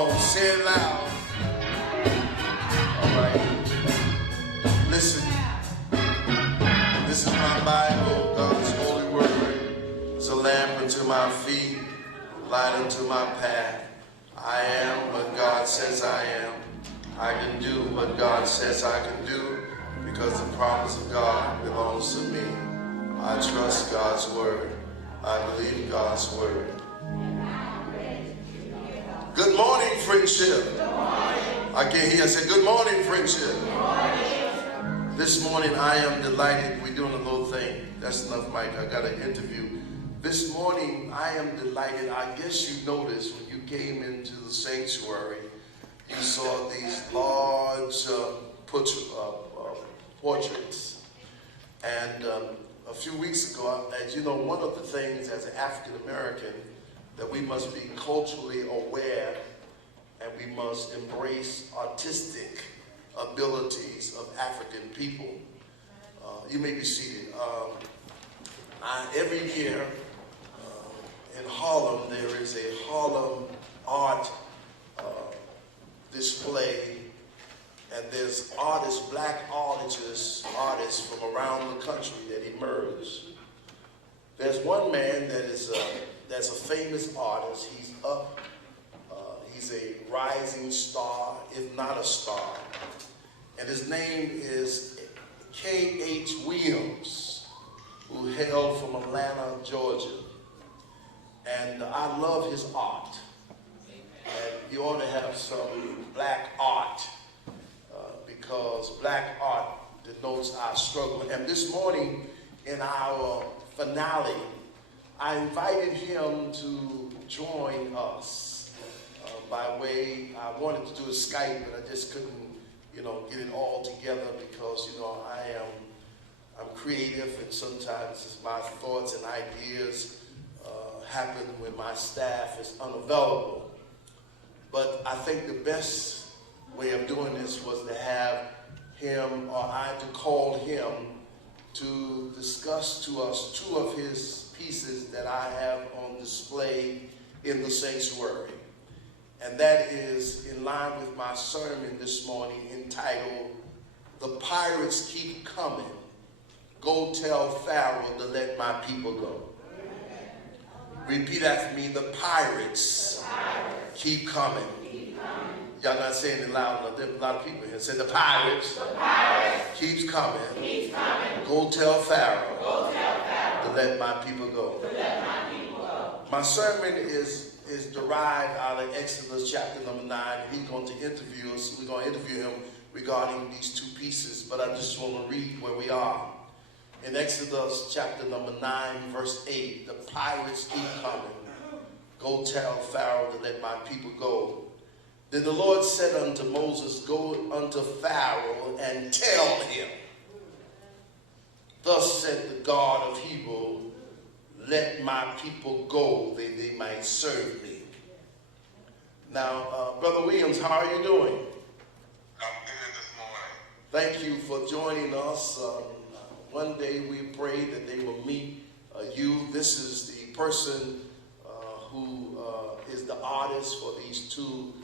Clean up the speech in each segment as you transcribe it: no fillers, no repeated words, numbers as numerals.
on, say it loud. All right. Listen. This is my Bible, God's holy word. It's a lamp unto my feet, light unto my path. I am what God says I am. I can do what God says I can do because the promise of God belongs to me. I trust God's word. I believe God's word. Good morning, friendship. Good morning. I can hear. I said, good morning, friendship. Good morning. This morning, I am delighted. We're doing a little thing. That's enough, Mike. I got an interview. This morning, I am delighted. I guess you noticed when you came into the sanctuary, you saw these large portraits. And a few weeks ago, as you know, one of the things as an African American that we must be culturally aware and we must embrace artistic abilities of African people. You may be seated. Every year in Harlem, there is a Harlem art display, and there's artists, black artists from around the country that emerge. There's one man that's a famous artist. He's up. He's a rising star, if not a star. And his name is K.H. Williams, who hailed from Atlanta, Georgia. And I love his art. And you ought to have some black art because black art denotes our struggle. And this morning in our finale, I invited him to join us by way, I wanted to do a Skype, but I just couldn't, get it all together because, I'm creative, and sometimes my thoughts and ideas happen when my staff is unavailable. But I think the best way of doing this was to have him or I to call him to discuss to us two of his pieces that I have on display in the sanctuary. And that is in line with my sermon this morning entitled, "The Pirates Keep Coming. Go tell Pharaoh to let my people go." Repeat after me, the pirates keep coming. Y'all not saying it loud enough. There are a lot of people here. Say the pirates keeps coming. Go tell Pharaoh to let my people go. My sermon is derived out of Exodus chapter number 9. He's going to interview us. We're going to interview him regarding these two pieces, but I just want to read where we are. In Exodus chapter number 9, verse 8, the pirates keep coming. Go tell Pharaoh to let my people go. Then the Lord said unto Moses, go unto Pharaoh and tell him, thus said the God of Hebrew, let my people go, that they might serve me. Now, Brother Williams, how are you doing? I'm good this morning. Thank you for joining us. One day we pray that they will meet you. This is the person who is the artist for these two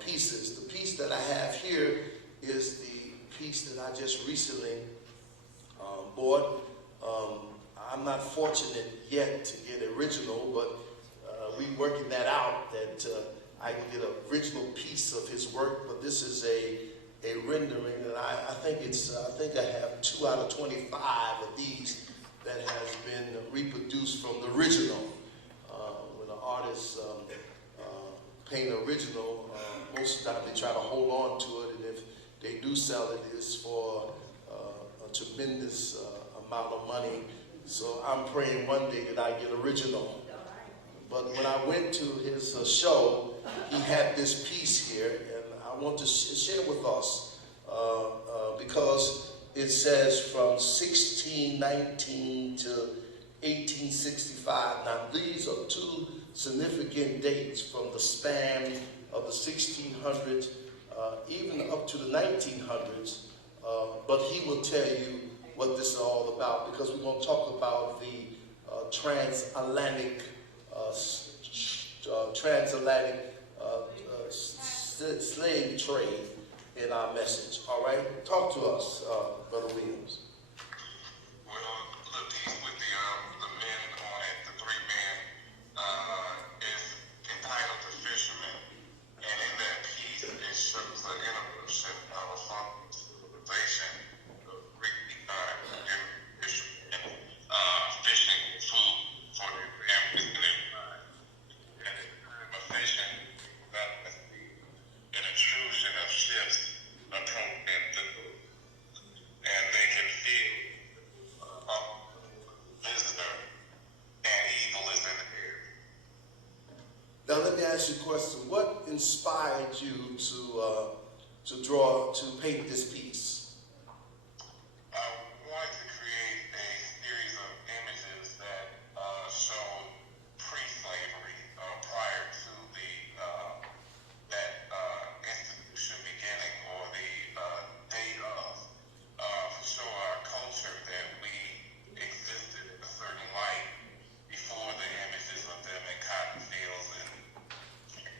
pieces. The piece that I have here is the piece that I just recently bought. I'm not fortunate yet to get original, but we're working that out, that I can get an original piece of his work. But this is a rendering, and I think I have 2 out of 25 of these that has been reproduced from the original. When an artist paint original, most of the time they try to hold on to it, and if they do sell it, it's for a tremendous amount of money. So I'm praying one day that I get original. But when I went to his show, he had this piece here, and I want to share with us because it says from 1619 to 1865. Now these are two significant dates from the span of the 1600s, even up to the 1900s. But he will tell you what this is all about, because we're going to talk about the transatlantic slave trade in our message. All right, talk to us, Brother Williams. Well, the piece with the men on it, the three men, is entitled "The Fisherman," and in that piece, it shows the interruption of a foreign civilization of Greek and fishermen fishing food for their families and their lives. And in time of fishing, that must be an intrusion of ships approaching the boat, and they can feel visitor and evil is in the air. Now let me ask you a question. What inspired you to paint this piece? I wanted to create a series of images that show pre-slavery, prior to that institution beginning or the day of, to show our culture that we existed in a certain light before the images of them in cotton fields and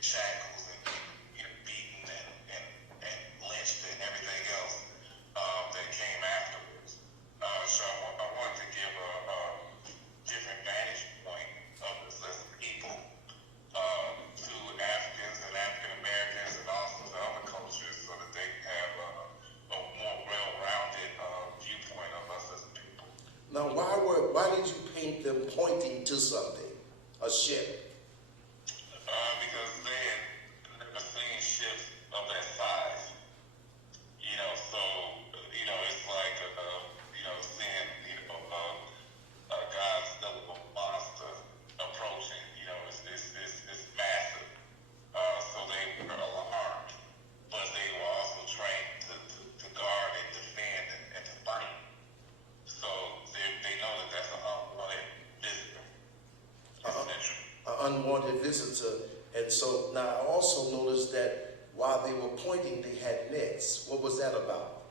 shackles and beaten and lynched and everything else that came afterwards. So I wanted to give a different vantage point of us as a people to Africans and African Americans and also to other cultures so that they have a more well-rounded viewpoint of us as a people. Now, why did you paint them pointing to something, a ship? Because they had never seen ships of that size. So, it's like, seeing, God's double monster approaching, it's massive. So they were alarmed, but they were also trained to guard and defend and to fight. So they know that that's an unwanted visitor. An unwanted visitor. And so now I also noticed that while they were pointing, they had nets. What was that about?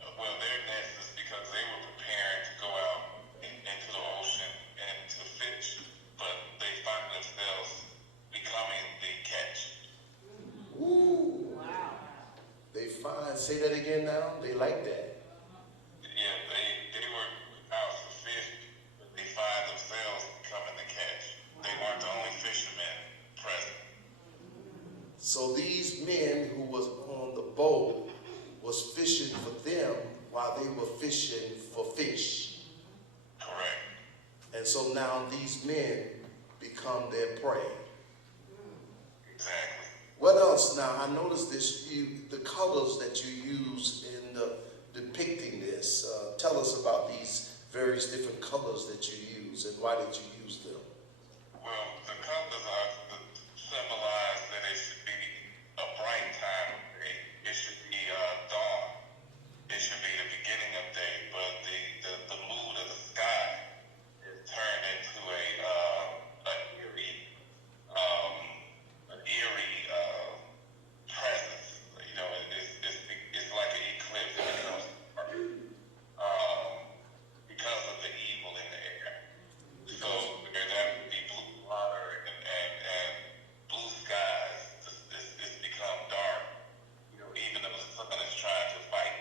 Well, their nets is because they were preparing to go out into the ocean and to fish, but they find themselves becoming the catch. Ooh. Wow. Say that again now. They like that. Yeah, they were out to fish, but they find themselves becoming the catch. They weren't the only fishermen present. So these men who was on the boat was fishing for them while they were fishing for fish. Correct. And so now these men become their prey. Exactly. What else now? I noticed the colors that you use in depicting this. Tell us about these various different colors that you use and why did you use them? Well, the colors are symbolize that it should be a bright time of day. It should be dawn. It should be the beginning of day. But the mood of the sky is turned into an eerie presence. It's like an eclipse. Because of the evil in the air. So that would be blue water and blue skies. It's become dark. Even though the sun is trying to fight.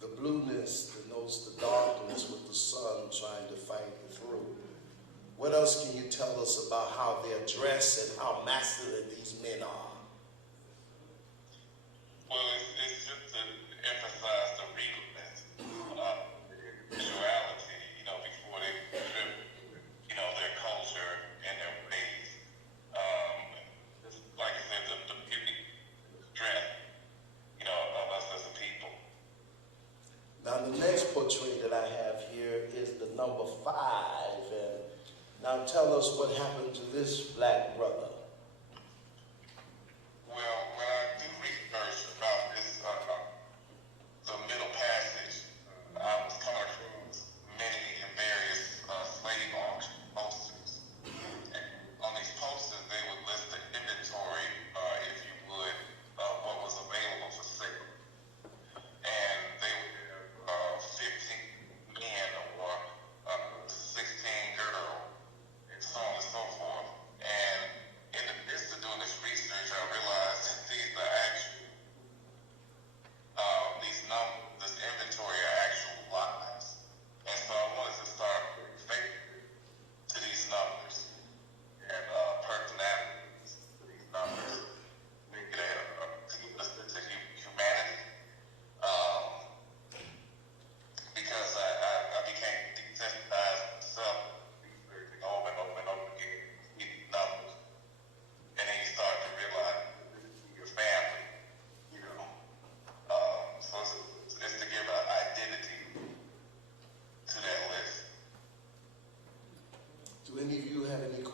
The blueness denotes the darkness with the sun trying to fight through. What else can you tell us about how they're dressed and how masculine these men are? Well, it's just to emphasize the regalness, the individuality, before they trip, their culture and their ways. Like I said, the beauty, the strength, of us as a people. Now the next portrait that I have here is the number 5. And now tell us what happened to this black brother. Well, when I do research about this, the middle passage, I was coming across many and various slave auction posters. And on these posters, they would list the inventory, if you would, of what was available for sale. And they would have 15 men or 16 girls, and so on and so forth. And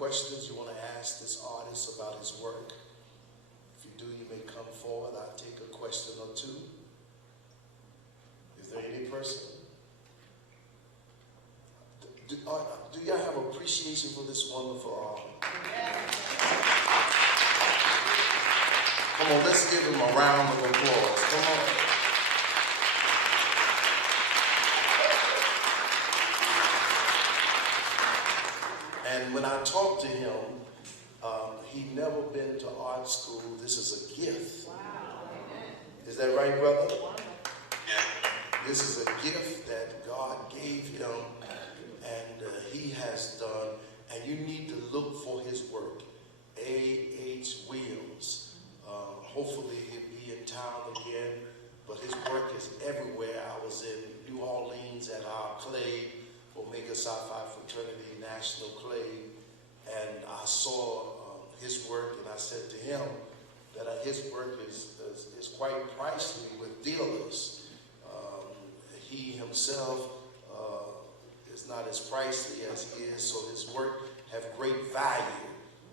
questions you want to ask this artist about his work? If you do, you may come forward. I'll take a question or two. Is there any person? Do y'all have appreciation for this wonderful art? Come on, let's give him a round of applause. Come on. And when I talked to him, he'd never been to art school. This is a gift. Wow. Is that right, brother? This is a gift that God gave him, and he has done. And you need to look for his work. A.H. Williams. Hopefully he'll be in town again, but his work is everywhere. I was in New Orleans at our clay, Omega Psi Phi Fraternity National Clay, and I saw his work, and I said to him that his work is quite pricey with dealers. He himself is not as pricey as he is, so his work have great value.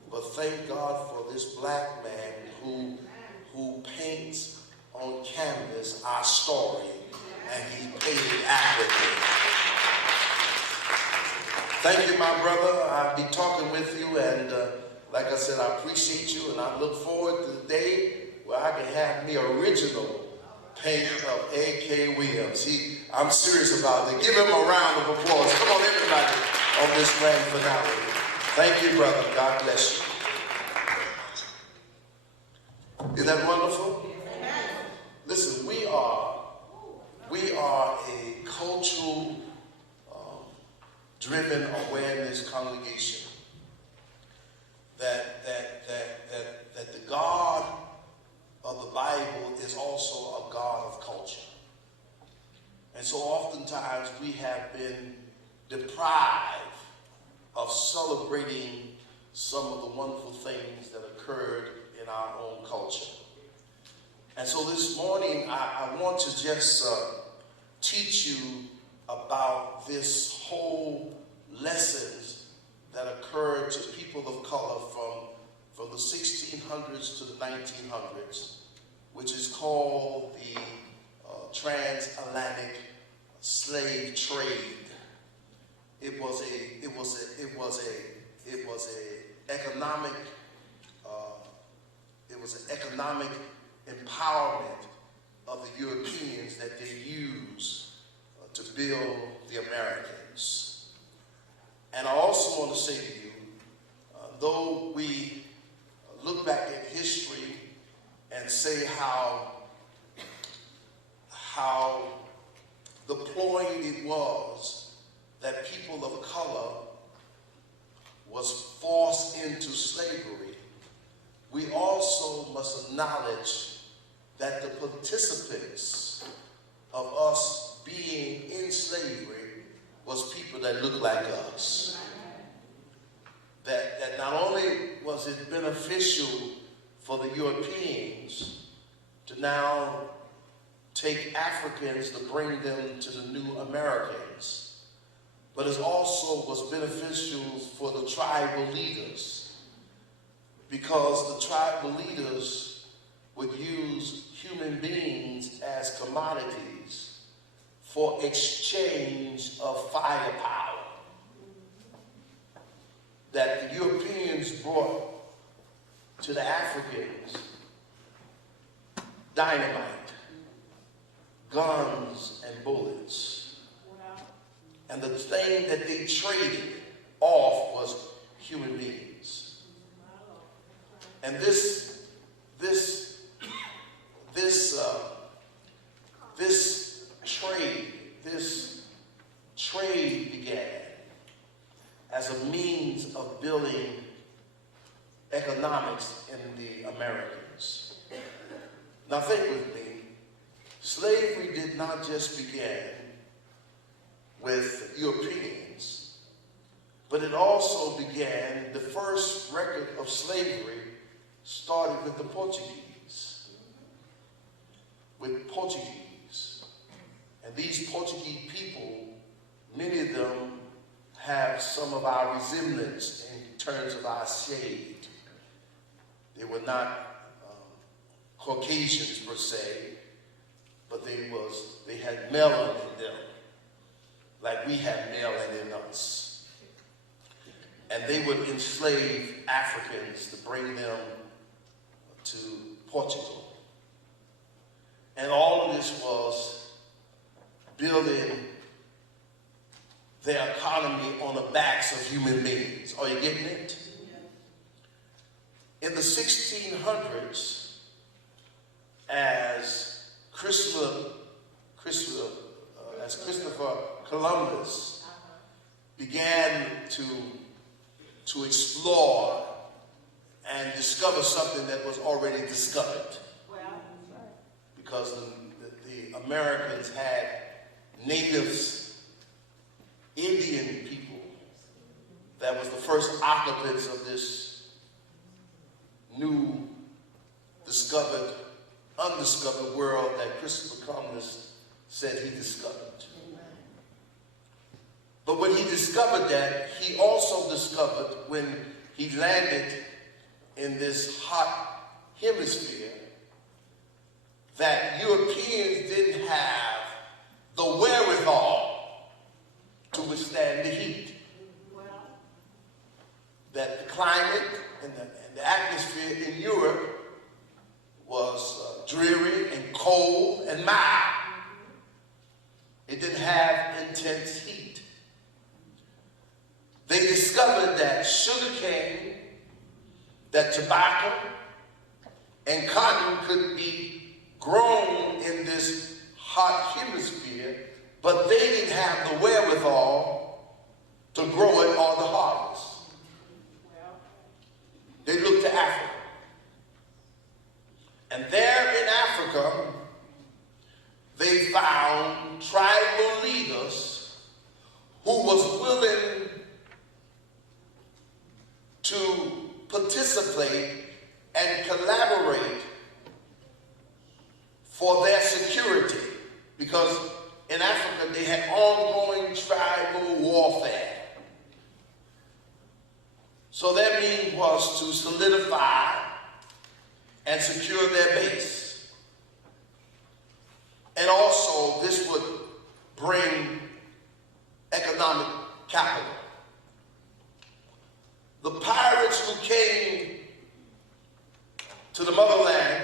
But thank God for this black man who paints on canvas our story, and he paid it accurately. Thank you, my brother. I'll be talking with you, and like I said, I appreciate you, and I look forward to the day where I can have me original paint of A.K. Williams. I'm serious about it. Give him a round of applause. Come on, everybody, on this grand finale. Thank you, brother. God bless you. Isn't that wonderful? Listen, we are a cultural driven awareness congregation that the God of the Bible is also a God of culture. And so oftentimes we have been deprived of celebrating some of the wonderful things that occurred in our own culture. And so this morning I want to just teach you about this whole lessons that occurred to people of color from the 1600s to the 1900s, which is called the transatlantic slave trade. It was an economic empowerment of the Europeans that they used to build the Americans. And I also want to say to you, though we look back at history and say how deploying it was that people of color was forced into slavery, we also must acknowledge that the participants of us being in slavery was people that looked like us. That not only was it beneficial for the Europeans to now take Africans to bring them to the new Americans, but it also was beneficial for the tribal leaders, because the tribal leaders would use human beings as commodities for exchange of firepower. That the Europeans brought to the Africans dynamite, guns, and bullets. And the thing that they traded off was human beings. And this trade began as a means of building economics in the Americans. Now think with me, slavery did not just begin with Europeans, but it also began, the first record of slavery started with the Portuguese. And these Portuguese people, many of them have have some of our resemblance in terms of our shade. They were not Caucasians per se, but they had melanin in them, like we have melanin in us. And they would enslave Africans to bring them to Portugal. And all of this was building their economy on the backs of human beings. Are you getting it? In the 1600s, as Christopher Columbus began to explore and discover something that was already discovered. Because the Americans had natives, Indian people, that was the first occupants of this new discovered, undiscovered world that Christopher Columbus said he discovered. But when he discovered that, he also discovered when he landed in this hot hemisphere that Europeans didn't have the wherewithal to withstand the heat. That the climate and the atmosphere in Europe was dreary and cold and mild. It didn't have intense heat. They discovered that sugarcane, that tobacco, and cotton could be grown in this hot hemisphere, but they didn't have the wherewithal to grow it or to harvest. They looked to Africa. And there in Africa, they found tribal leaders who was willing to participate and collaborate for their security, because in Africa they had ongoing tribal warfare. So their mean was to solidify and secure their base. And also this would bring economic capital. The pirates who came to the motherland,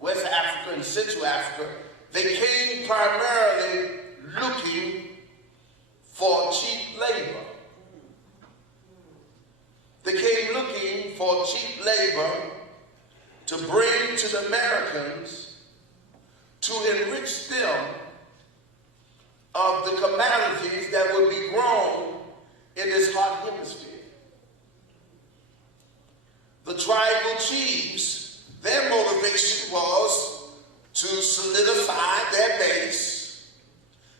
West Africa and Central Africa, they came primarily looking for cheap labor. They came looking for cheap labor to bring to the Americans to enrich them of the commodities that would be grown in this hot hemisphere. The tribal chiefs, their motivation was to solidify their base,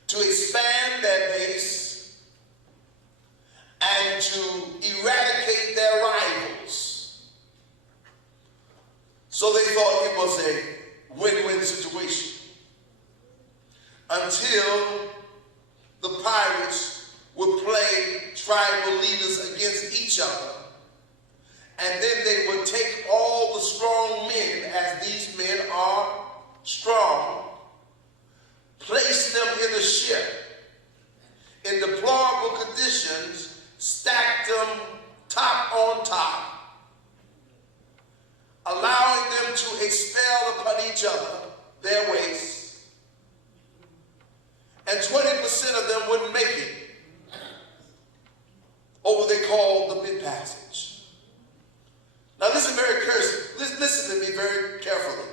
to expand their base, and to eradicate their rivals. So they thought it was a win-win situation until the pirates would play tribal leaders against each other. And then they would take all the strong men, as these men are strong, place them in a ship in deplorable conditions, stack them top on top, allowing them to expel upon each other their wastes. And 20% of them wouldn't make it over what they called the mid-passage. Now listen very carefully. Listen to me very carefully.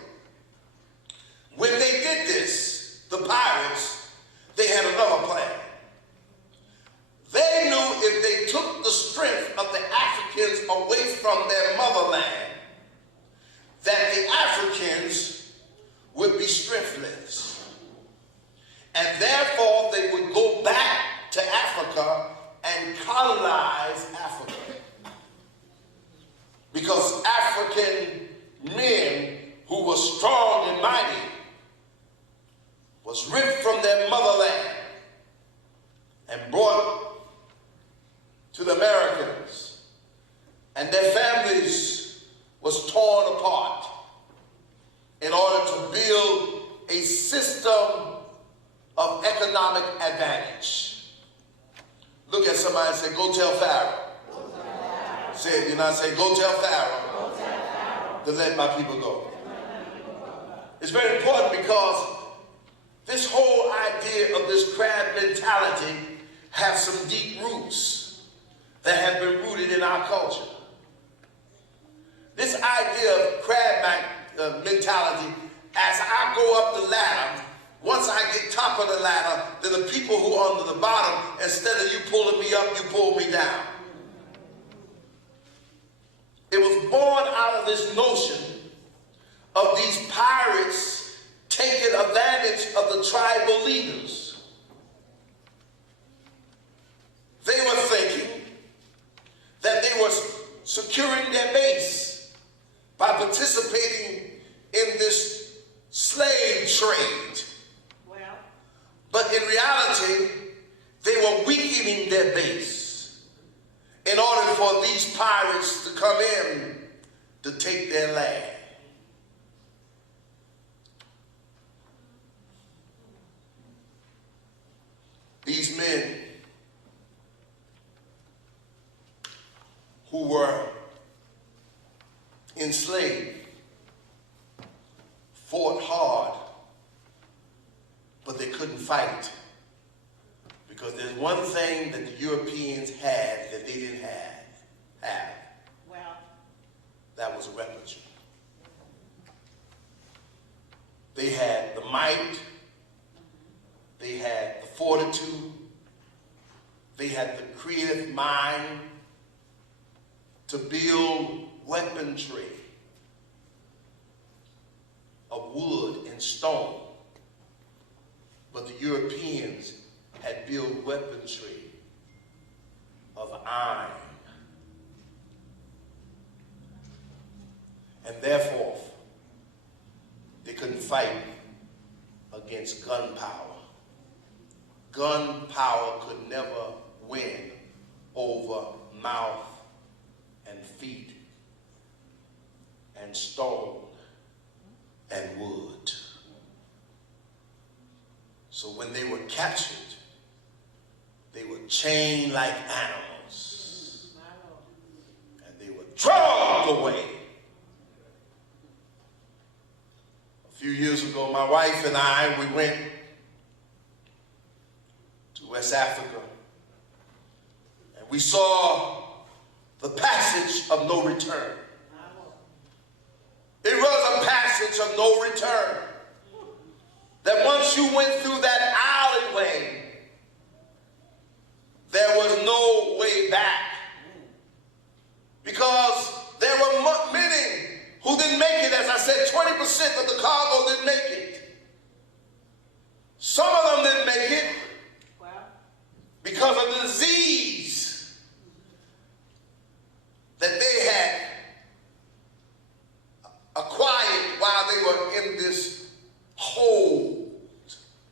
When they did this, the pirates, they had another plan. They knew if they took the strength of the Africans away from their motherland, that the Africans would be strengthless. And therefore they would go back to Africa and colonize Africa. Because African men who were strong and mighty was ripped from their motherland and brought to the Americans, and their families was torn apart in order to build a system of economic advantage. Look at somebody and say, go tell Pharaoh. Say it, say, go tell Pharaoh to let my people go. It's very important because this whole idea of this crab mentality has some deep roots that have been rooted in our culture. This idea of crab mentality, as I go up the ladder, once I get top of the ladder, then the people who are under the bottom, instead of you pulling me up, you pull me down. It was born out of this notion of these pirates taking advantage of the tribal leaders. They were thinking that they were securing their base by participating in this slave trade. But in reality, they were weakening their base in order for these pirates to come in to take their land. These men who were enslaved fought hard, but they couldn't fight, because there's one thing that the Europeans had that they didn't have. Well, that was weaponry. They had the might, they had the fortitude, they had the creative mind to build weaponry of wood and stone. But the Europeans had built weaponry of iron. And therefore, they couldn't fight against gunpowder. Gunpowder could never win over mouth and feet and stone and wood. So when they were captured, they were chained like animals, and they were dragged away. A few years ago, my wife and I, we went to West Africa, and we saw the passage of no return. It was a passage of no return. That once you went through that alleyway, there was no way back. Because there were many who didn't make it. As I said, 20% of the cargo didn't make it. Some of them didn't make it because of the disease that they had acquired while they were in this hole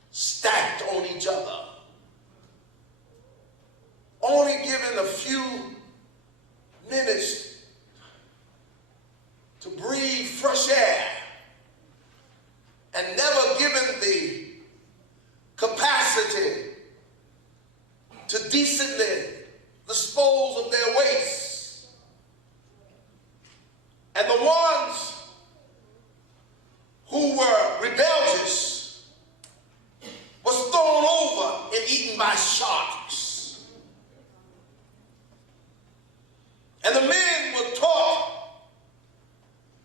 stacked on each other, only given a few minutes to breathe fresh air, and never given the capacity to decently dispose of their waste. And the ones who were rebellious was thrown over and eaten by sharks. And the men were taught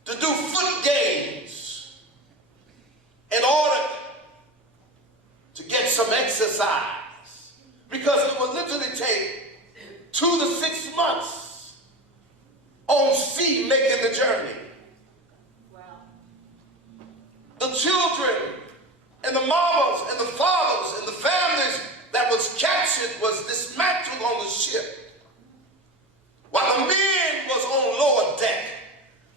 to do foot games in order to get some exercise, because it would literally take 2 to 6 months on sea making the journey. The children and the mamas and the fathers and the families that was captured was dismantled on the ship, while the men was on lower deck.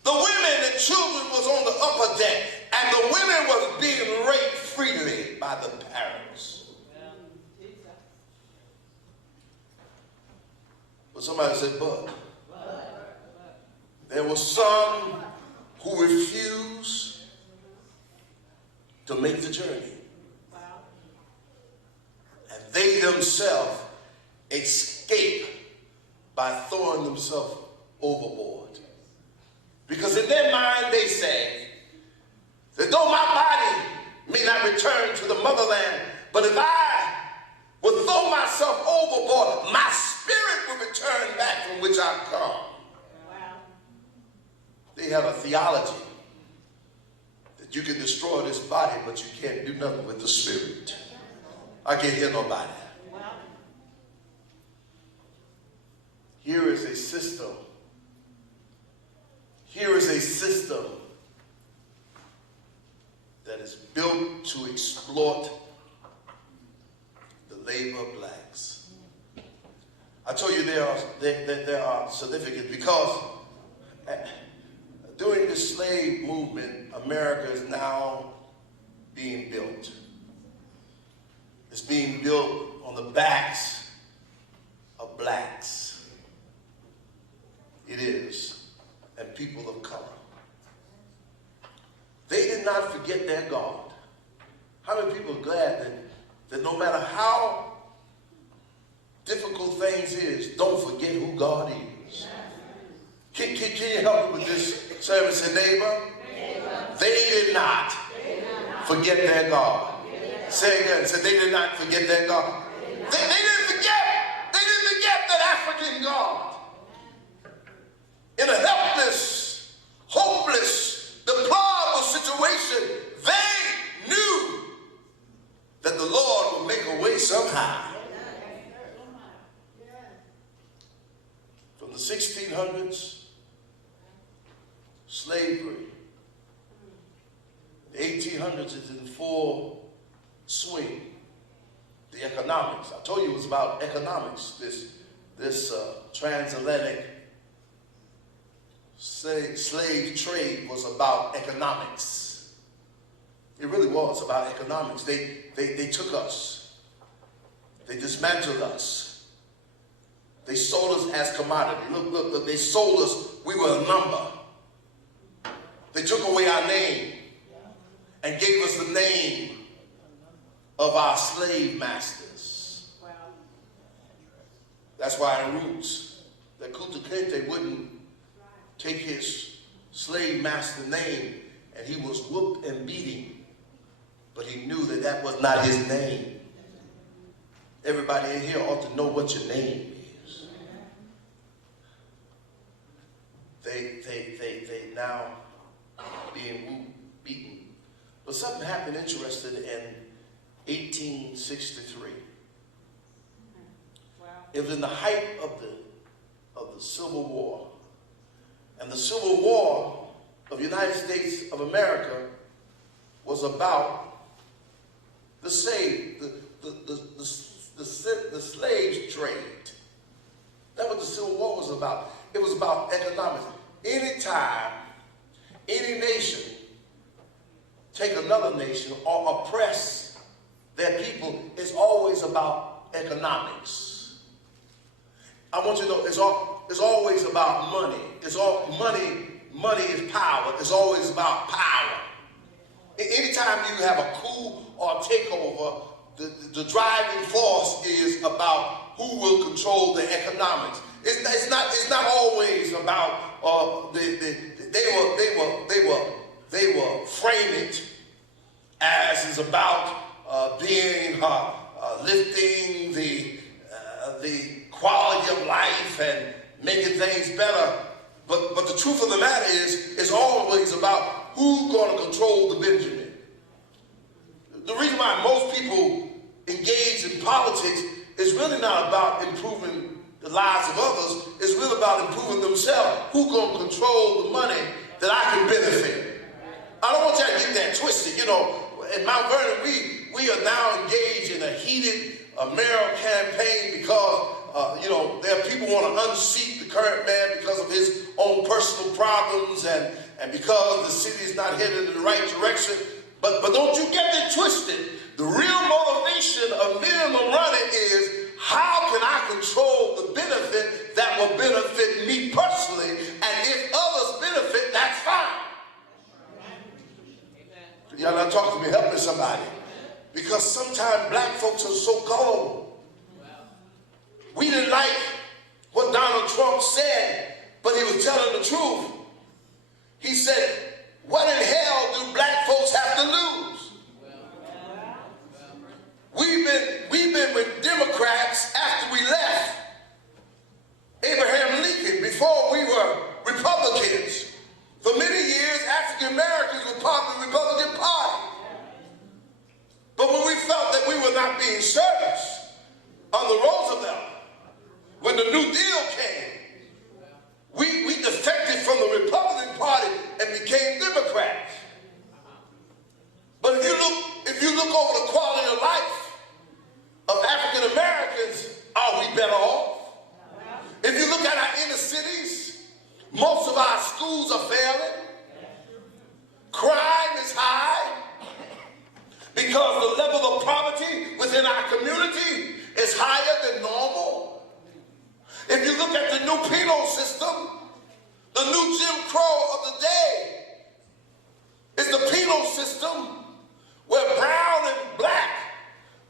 The women and children was on the upper deck, and the women was being raped freely by the parents. But Somebody said, but. There were some who refused to make the journey. And they themselves escape by throwing themselves overboard. Because in their mind they say that though my body may not return to the motherland, but if I would throw myself overboard, my spirit will return back from which I've come. They have a theology that you can destroy this body, but you can't do nothing with the spirit. I can't hear nobody. Here is a system. Here is a system that is built to exploit the labor of blacks. I told you there are significant because during the slave movement, America is now being built. It's being built on the backs of blacks. It is, and people of color. They did not forget their God. How many people are glad that no matter how difficult things is, don't forget who God is? Can you help me with this service? Say, neighbor, they did not forget their God. Say again, say they did not forget their God. They didn't forget that African God. In a helpless, hopeless, deplorable situation, they knew that the Lord would make a way somehow. From the 1600s, slavery. The 1800s is in full swing. The economics. I told you it was about economics. This transatlantic slave trade was about economics. It really was about economics. They took us. They dismantled us. They sold us as commodity. Look, they sold us. We were a number. They took away our name and gave us the name of our slave masters. Wow. That's why in Roots, that Kunta Kinte wouldn't take his slave master name, and he was whooped and beating, but he knew that that was not his name. Everybody in here ought to know what your name is. They now being beaten. But something happened interesting in 1863. Wow. It was in the height of the Civil War. And the Civil War of the United States of America was about the slave trade. That's what the Civil War was about. It was about economics. Anytime any nation take another nation or oppress their people, it's always about economics. I want you to know it's always about money. Money is power. It's always about power. Anytime you have a coup or a takeover, the driving force is about who will control the economics. It's not always about they were frame it as is about being lifting the quality of life and making things better. But the truth of the matter is, it's always about who's going to control the Benjamin. The reason why most people engage in politics is really not about improving the lives of others. It's really about improving themselves. Who's going to control the money that I can benefit? I don't want you to get that twisted. You know, in Mount Vernon, we are now engaged in a heated mayoral campaign because there are people who want to unseat the current man because of his own personal problems and because the city is not headed in the right direction. But don't you get that twisted. The real motivation of minimum running is, how can I control the benefit that ever benefit me personally, and if others benefit, that's fine. Y'all not talking to me, help me somebody. Because sometimes black folks are so gullible. We didn't like what Donald Trump said, but he was telling the truth. He said, what in hell do black folks have to lose? We've been with Democrats after we left Abraham Lincoln, before we were Republicans. For many years, African Americans were part of the Republican Party. But when we felt that we were not being serviced under Roosevelt, when the New Deal came, we defected from the Republican Party and became Democrats. But if you look over the quality of life of African Americans, are we better off? If you look at our inner cities, most of our schools are failing. Crime is high because the level of poverty within our community is higher than normal. If you look at the new penal system, the new Jim Crow of the day is the penal system where brown and black,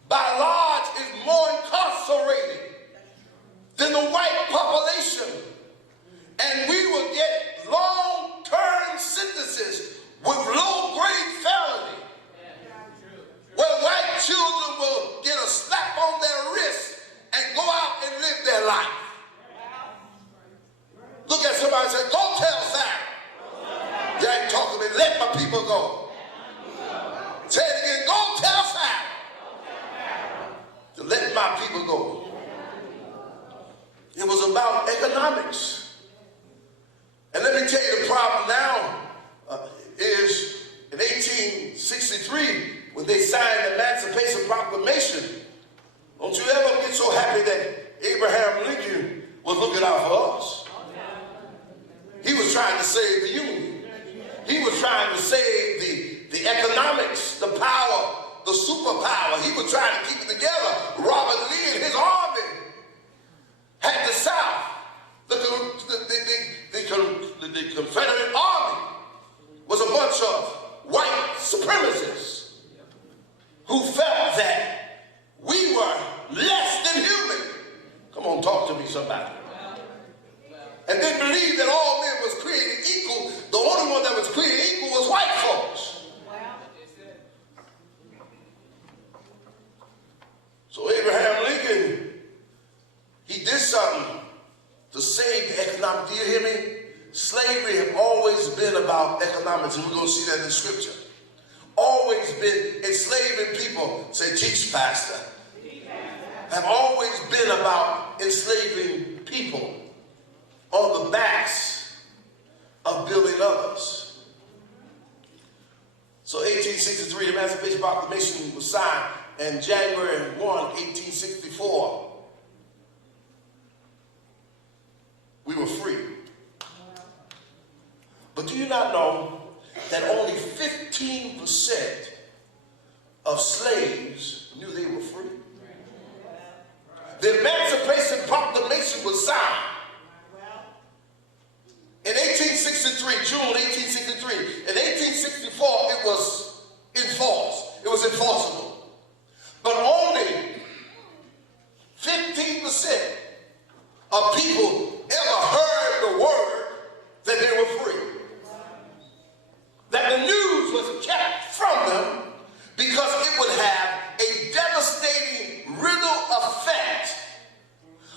by large, is more incarcerated than the white population. And we will get long-term sentences with low-grade felony, where white children will get a slap on their wrist and go out and live their life. Look at somebody and say, go tell Sam. You ain't talking to me, let my people go. Say it again, go tell Sam to let my people go. It was about economics. And let me tell you, the problem now is in 1863, when they signed the Emancipation Proclamation, don't you ever get so happy that Abraham Lincoln was looking out for us. He was trying to save the Union. He was trying to save the economics, the power, the superpower. He was trying to keep it together. Robert Lee and his army had the South. The Confederate Army was a bunch of white supremacists who felt that we were less than human. Come on, talk to me, somebody. And then believed that all men was created equal. The only one that was created equal was white folks. So Abraham Lincoln, he did something to save the economic. Do you hear me? Slavery has always been about economics, and we're going to see that in Scripture. Always been enslaving people. Say, teach, Pastor. Have always been about enslaving people on the backs of building others. So 1863, the Emancipation Proclamation was signed, and January 1, 1864, we were free. But do you not know that only 15% of slaves knew they were free? The Emancipation Proclamation was signed in 1863, June 1863. In 1864, it was enforced. It was enforceable. But only 15% of people ever heard the word that they were free. That the news was kept from them because it would have a devastating riddle effect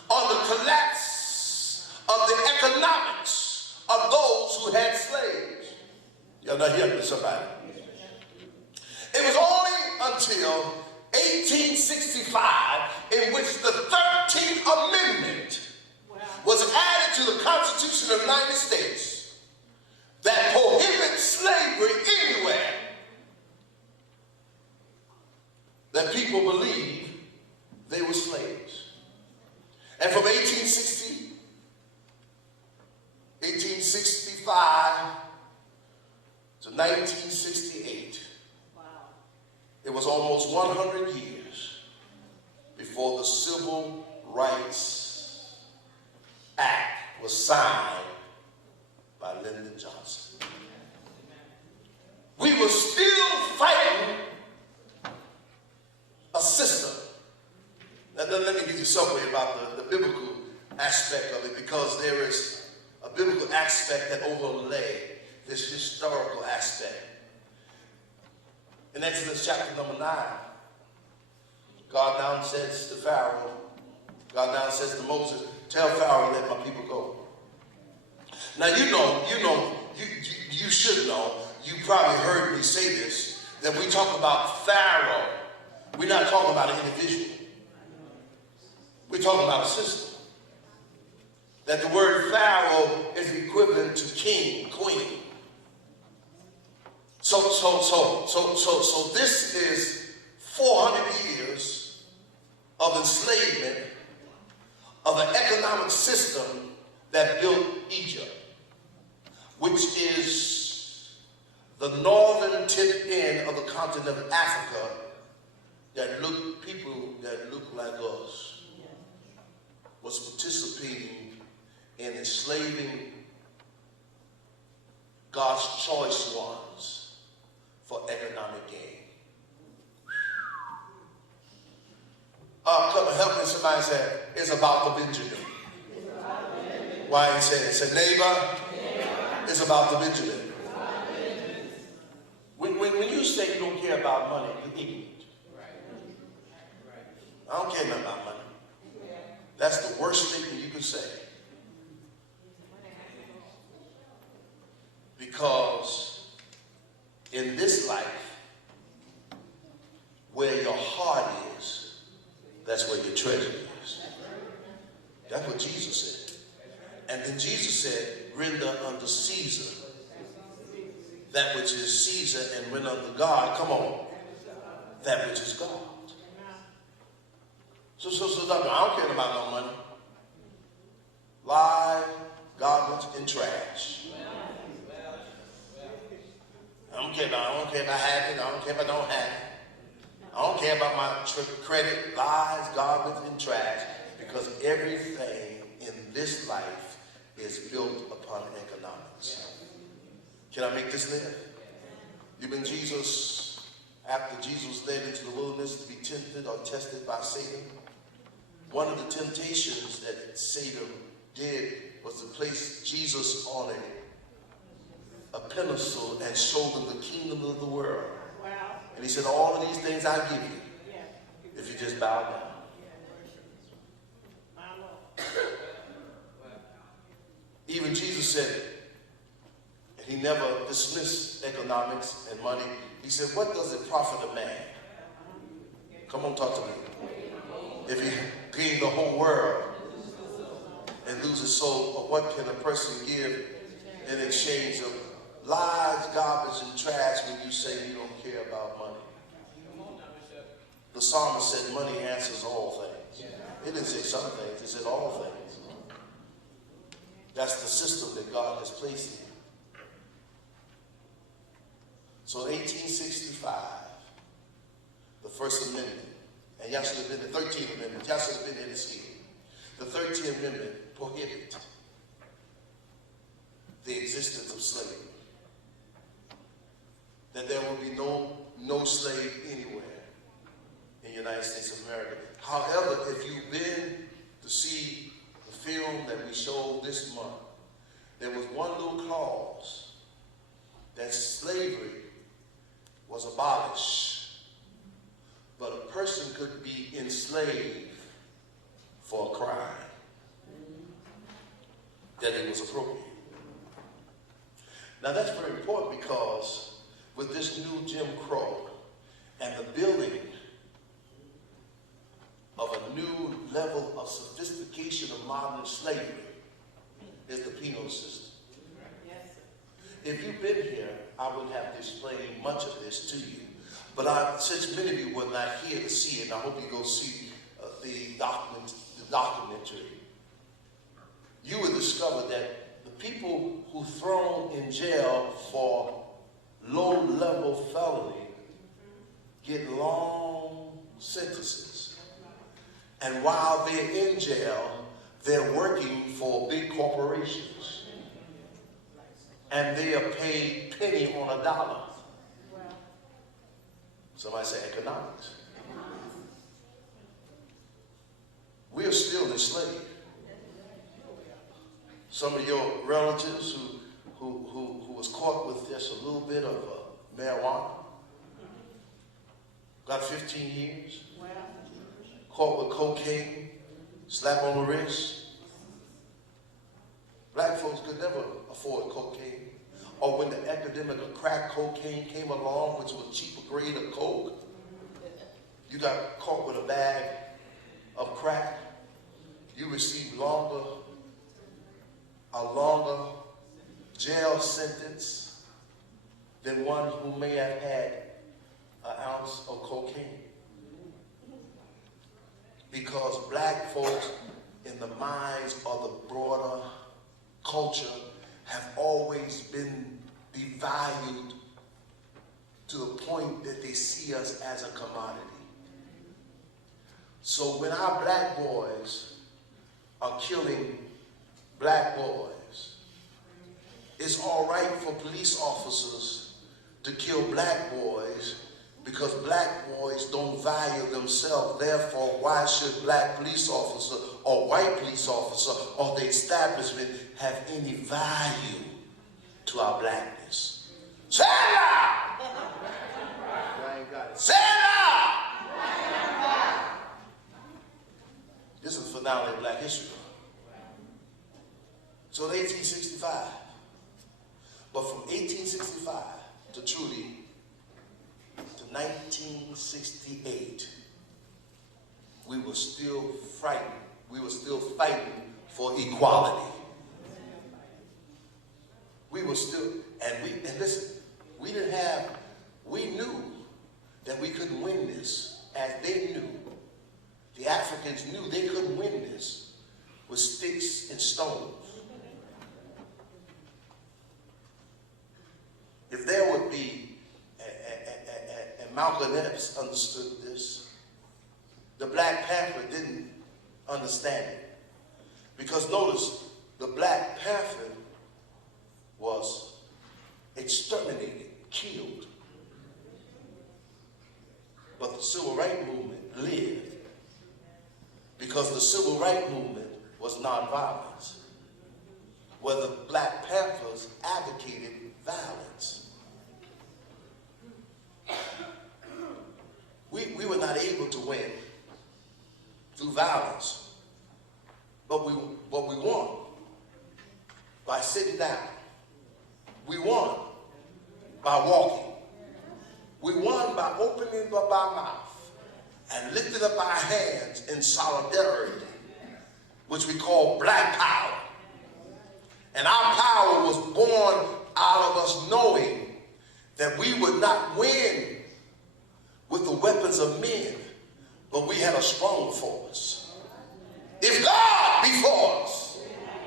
on the collapse of the economics of those who had slaves. Y'all not hearing me, somebody? It was only until 1865 in which the 13th Amendment was added to the Constitution of the United States that prohibits slavery anywhere that people believe they were slaves. And from 1865 to 1968, it was almost 100 years before the Civil Rights Act was signed by Lyndon Johnson. We were still fighting a system. Now, let me give you something about the biblical aspect of it, because there is a biblical aspect that overlay this historical aspect. In Exodus chapter number 9, God now says to Pharaoh, God now says to Moses, tell Pharaoh, let my people go. Now you should know, you probably heard me say this, that we talk about Pharaoh. We're not talking about an individual. We're talking about a system. That the word Pharaoh is equivalent to king, queen. So this is 400 years of enslavement of an economic system that built Egypt, which is the northern tip end of the continent of Africa, people that look like us was participating in enslaving God's choice ones for economic gain. Help me, somebody say, it's about the Benjamin. Why ain't saying it? Say, neighbor, it's about the Benjamin. When you say you don't care about money, you're ignorant. I don't care nothing about money. That's the worst thing you can say. Because in this life, where your heart is, that's where your treasure is. That's what Jesus said. And then Jesus said, render unto Caesar that which is Caesar, and render unto God, come on, that which is God. So I don't care about no money. Lie, garbage, and trash. I don't care about having, I don't care about don't have. I don't care about my credit, lies, garbage, and trash, because everything in this life is built upon economics. Can I make this live? Even Jesus, after Jesus was led into the wilderness to be tempted or tested by Satan, one of the temptations that Satan did was to place Jesus on a pedestal and show him the kingdom of the world. Wow. And he said, all of these things I give you, if you just bow down. Even Jesus said it. And he never dismissed economics and money. He said, what does it profit a man? Come on, talk to me. If he gain the whole world and lose his soul, what can a person give in exchange of lies, garbage, and trash when you say you don't care about money? The psalmist said money answers all things. It didn't say some things, it said all things. That's the system that God has placed in. So in 1865, the First Amendment, and y'all should have been the 13th Amendment, y'all should have been in this here. The 13th Amendment prohibited the existence of slavery. That there will be no slave anywhere in the United States of America. However, if you've been to see the film that we showed this month, there was one little clause that slavery was abolished, but a person could be enslaved for a crime that it was appropriate. Now that's very important, because with this new Jim Crow and the building of a new level of sophistication of modern slavery is the penal system. Yes. If you've been here, I would have explained much of this to you. But since many of you were not here to see it, and I hope you go see the documentary, you will discover that the people who thrown in jail for low-level felony get long sentences. And while they're in jail, they're working for big corporations. and they are paid penny on a dollar. Somebody say economics. We are still enslaved. Some of your relatives who was caught with just a little bit of marijuana got 15 years. Caught with cocaine, slap on the wrist. Black folks could never afford cocaine. Or when the epidemic of crack cocaine came along, which was a cheaper grade of coke, you got caught with a bag of crack, you received a longer jail sentence than one who may have had an ounce of cocaine. Because black folks, in the minds of the broader culture, have always been devalued to the point that they see us as a commodity. So when our black boys are killing black boys, it's all right for police officers to kill black boys because black boys don't value themselves. Therefore, why should black police officer or white police officer or the establishment have any value to our blackness? Say it loud! Say it loud! This is the finale of Black History. So in 1865, but from 1865 to truly to 1968, we were still frightened. We were still fighting for equality. We were still, and listen, we knew that we couldn't win this, as they knew. The Africans knew they couldn't win this with sticks and stones. If there would be, and Malcolm X understood this, the Black Panther didn't understand it. Because notice, the Black Panther was exterminated, killed. But the Civil Rights Movement lived because the Civil Rights Movement was nonviolence, where the Black Panthers advocated violence. We were not able to win through violence, but we won by sitting down. We won by walking. We won by opening up our mouth and lifting up our hands in solidarity, which we call black power. And our power was born out of us knowing that we would not win with the weapons of men, but we had a strong force. If God be for us,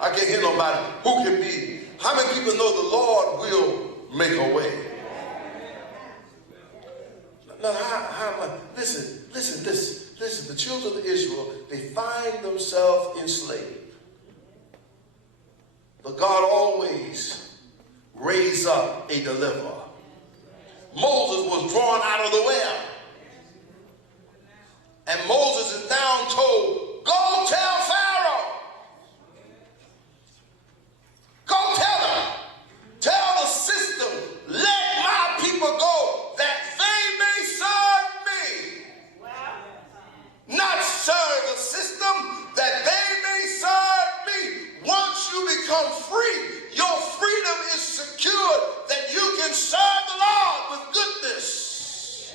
I can't hear nobody. Who can be? How many people know the Lord will make a way? Now, listen. The children of Israel, they find themselves enslaved. But God always raised up a deliverer. Moses was drawn out of the well. And Moses is now told, go tell Pharaoh. Go tell him. Tell the system, let my people go that they may serve me. Wow. Not serve the system, that they may serve me. Once you become free, your freedom is secured, that you can serve the Lord with goodness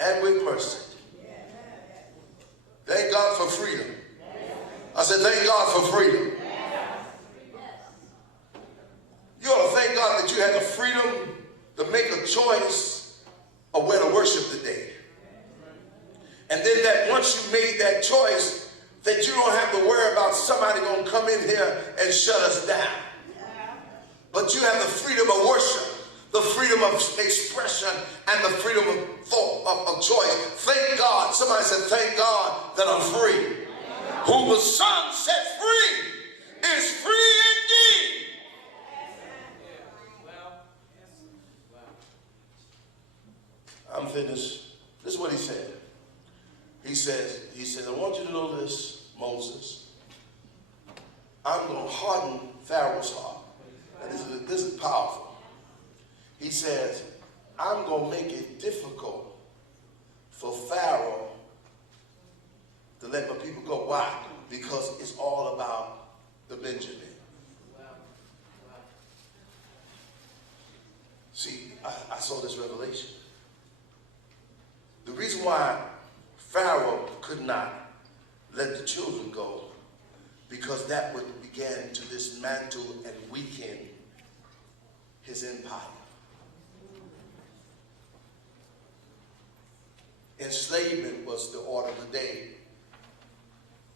and with mercy. Thank God for freedom. I said, thank God for freedom. You ought to thank God that you had the freedom to make a choice of where to worship today. And then that once you made that choice, that you don't have to worry about somebody going to come in here and shut us down. But you have the freedom of worship, the freedom of expression, and the freedom of thought, of choice. Thank God. Somebody said, thank God that I'm free. Whom the Son set free is free indeed. finish. This is what he said. He said, I want you to know this, Moses. I'm going to harden Pharaoh's heart. And this is powerful. He says, I'm going to make it difficult for Pharaoh to let my people go. Why? Because it's all about the Benjamin. See, I saw this revelation. The reason why Pharaoh could not let the children go, because that would begin to dismantle and weaken his empire. Enslavement was the order of the day.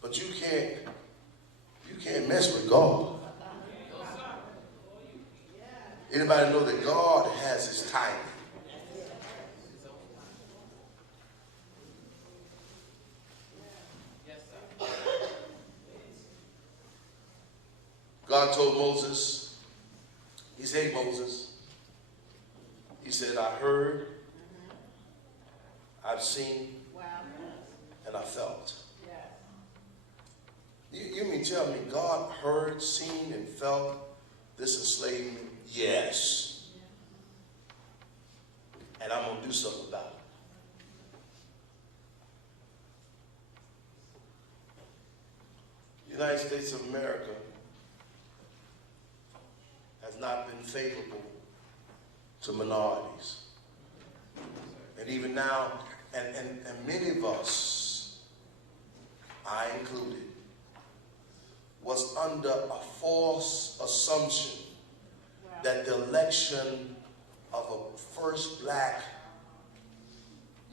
But you can't mess with God. Anybody know that God has his timing? God told Moses, he said, hey, Moses, he said, I heard, I've seen, and I felt. You mean tell me God heard, seen, and felt this enslavement? Yes. And I'm going to do something about it. The United States of America has not been favorable to minorities. And even now, and many of us, I included, was under a false assumption that the election of a first black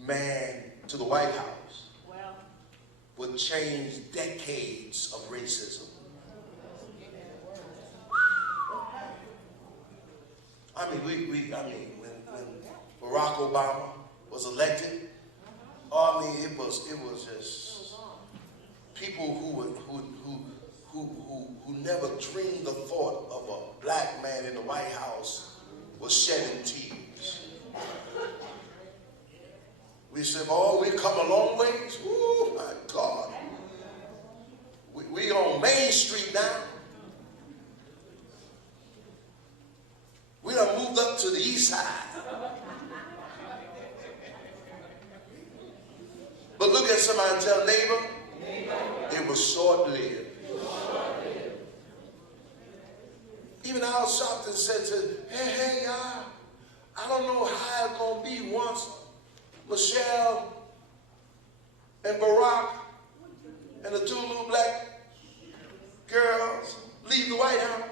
man to the White House would change decades of racism. I mean, when Barack Obama was elected, it was just people who never dreamed the thought of a black man in the White House was shedding tears. We said, oh, we've come a long ways. Oh, my God. We on Main Street now. We done moved up to the east side. But look at somebody and tell neighbor, it was short-lived. Even Al Sharpton said to, hey, y'all, I don't know how it's going to be once Michelle and Barack and the two little black girls leave the White House.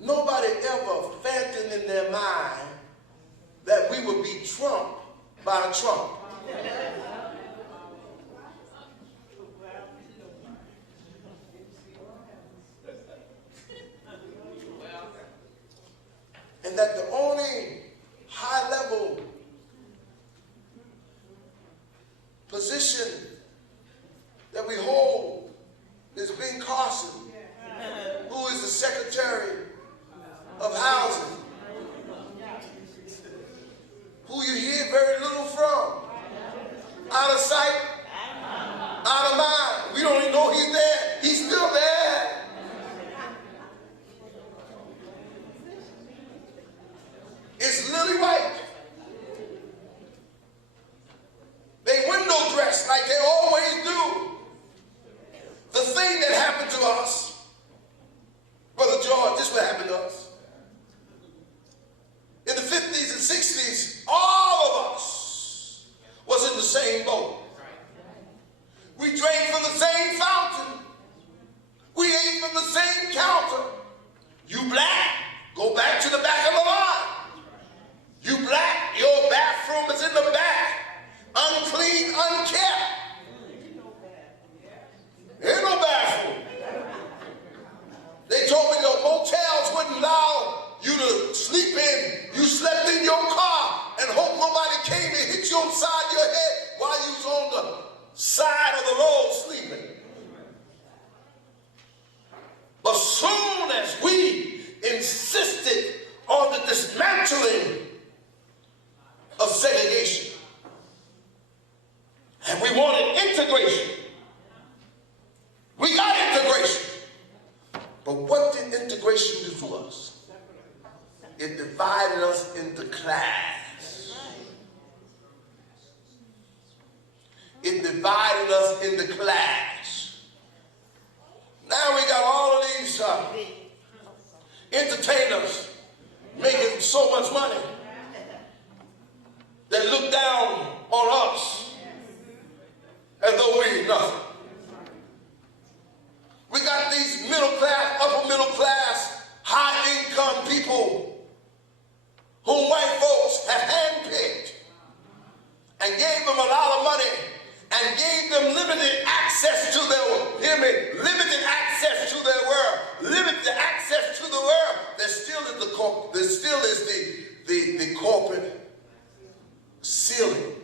Nobody ever fathomed in their mind that we would be trumped by Trump. And that the only high-level position that we hold is Ben Carson, who is the Secretary of Housing, who you hear very little from. Out of sight, out of mind. We don't even know he's there. He's still there. It's lily white. They window dress like they always do. The thing that happened to us, Brother George, this is what happened to us. In the 50s and 60s, all of us was in the same boat. But what did integration do for us? It divided us into class. It divided us into class. Now we got all of these entertainers making so much money that look down on us as though we ain't nothing. We got these middle class, upper middle class, high income people whom white folks have handpicked and gave them a lot of money and gave them limited access to their, hear me, limited access to their world, limited access to the world. There still is the corporate ceiling.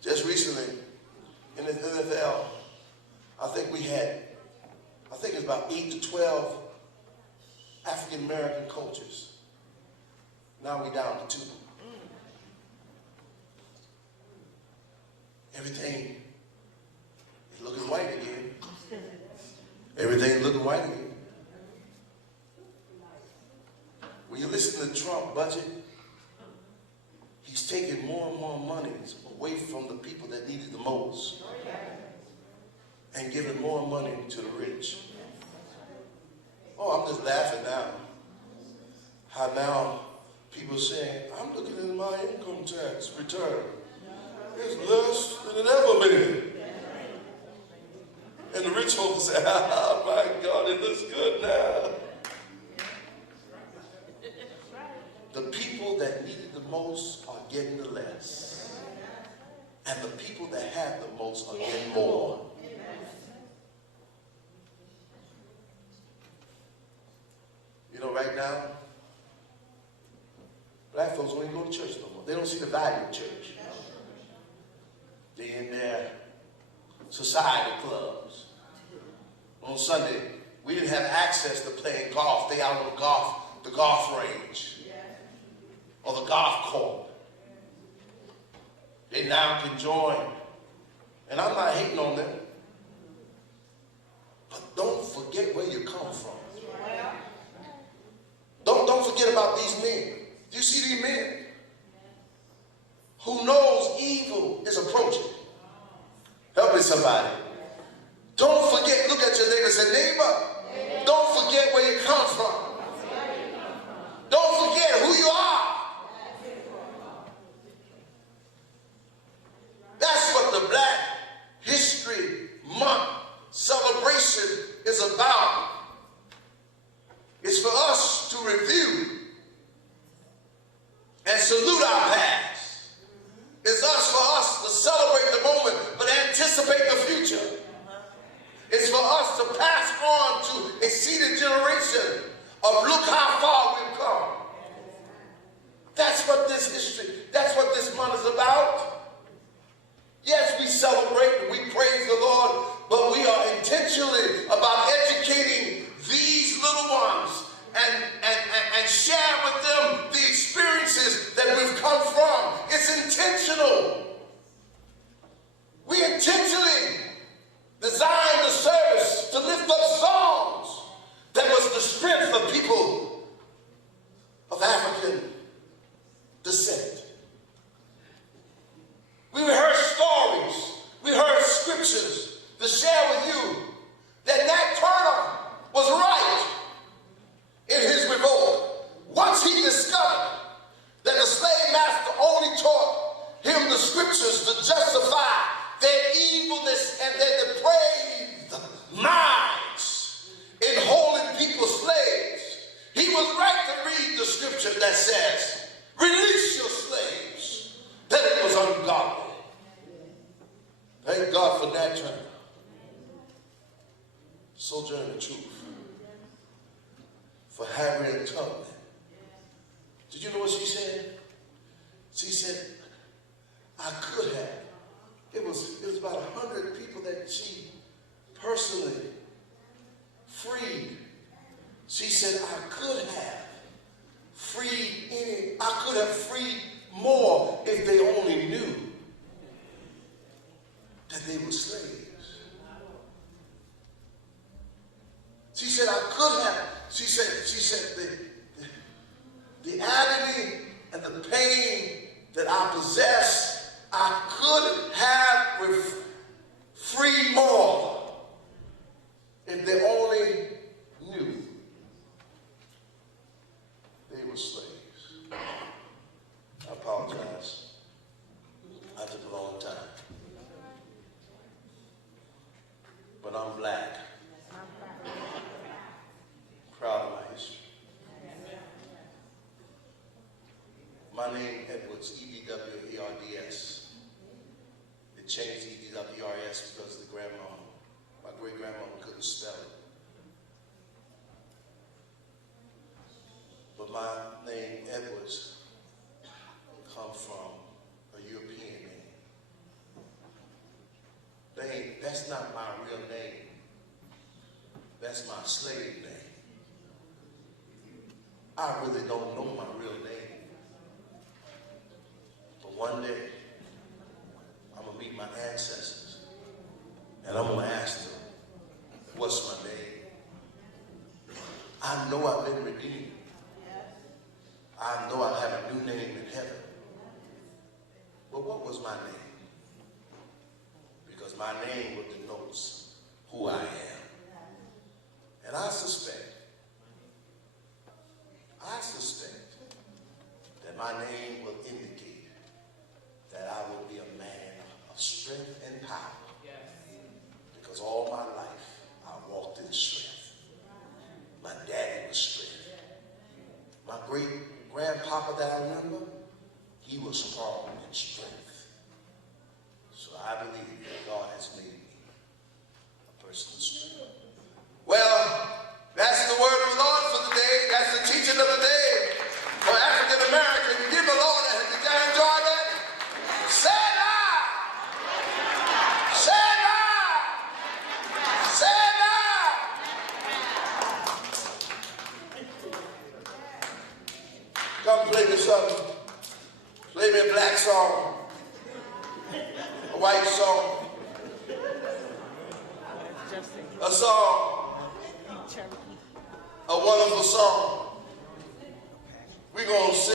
Just recently in the NFL, I think it's about 8 to 12 African American coaches. Now we down to 2. Everything is looking white again. Everything is looking white again. When you listen to Trump's budget, he's taking more and more money away from the people that need it the most and giving more money to the rich. Oh, I'm just laughing now. How now people saying, I'm looking at my income tax return. It's less than it ever been. And the rich folks say, oh my God, it looks good now. The people that need it the most are getting the less. And the people that have the most are getting more. You know, right now, black folks don't even go to church no more. They don't see the value of church. They in their society clubs. On Sunday, we didn't have access to playing golf. They out on the golf range or the golf court. They now can join. And I'm not hating on them. But don't forget where you come from. Don't forget about these men. Do you see these men? Who knows evil is approaching. Help me somebody. Don't forget, look at your neighbor and say, neighbor, don't forget where you come from. Don't forget who you are. That's what the Black History Month celebration is about. It's for us to review and salute our past. It's for us to celebrate the moment, but anticipate the future. It's for us to pass on to a seeded generation of look how far we've come. That's what this history, that's what this month is about. Yes, we celebrate and we praise the Lord, but we are intentionally about educating these little ones and share with them the experiences that we've come from. It's intentional. We intentionally designed the service to lift up songs that was the strength of people of African descent. We heard stories, we heard scriptures to share with you that Nat Turner was right in his revolt. Once he discovered that the slave master only taught him the scriptures to justify their evilness and their depraved minds in holding people slaves, he was right to read the scripture that says, release your slaves, that it was ungodly. Thank God for Nat Turner. Sojourner Truth. For Harriet Tubman. Did you know what she said? She said, I could have. It was about 100 people that she personally freed. She said, I could have freed I could have freed more if they only knew that they were slaves. said, the agony and the pain that I possess, I could have free more if they only knew they were slaves. I apologize. I took a long time. But I'm black. Proud of my history. My name, Edwers, E-D-W-E-R-D-S. They changed E-D-W-E-R-S because the grandma, my great-grandmama couldn't spell it. But my name, Edwers, comes from a European name. That's not my real name. That's my slave name. I really don't know my real name. But one day, I'm going to meet my ancestors, and I'm going to ask them, what's my name? I know I've been redeemed. I know I have a new name in heaven. But what was my name? Because my name will denote who I am. And I suspect that my name will indicate that I will be a man of strength and power. Because all my life I walked in strength. My daddy was strength. My great-grandpapa that I remember, he was strong in strength. So I believe that God has made me a person of strength. Well, that's the word of the Lord for the day. That's the teaching of the day for African Americans. Give the Lord a hand. Did you enjoy that? Say it loud. Say it loud. Say it loud. Come play me something. Play me a black song, a white song, a song, a wonderful song. We're going to sing.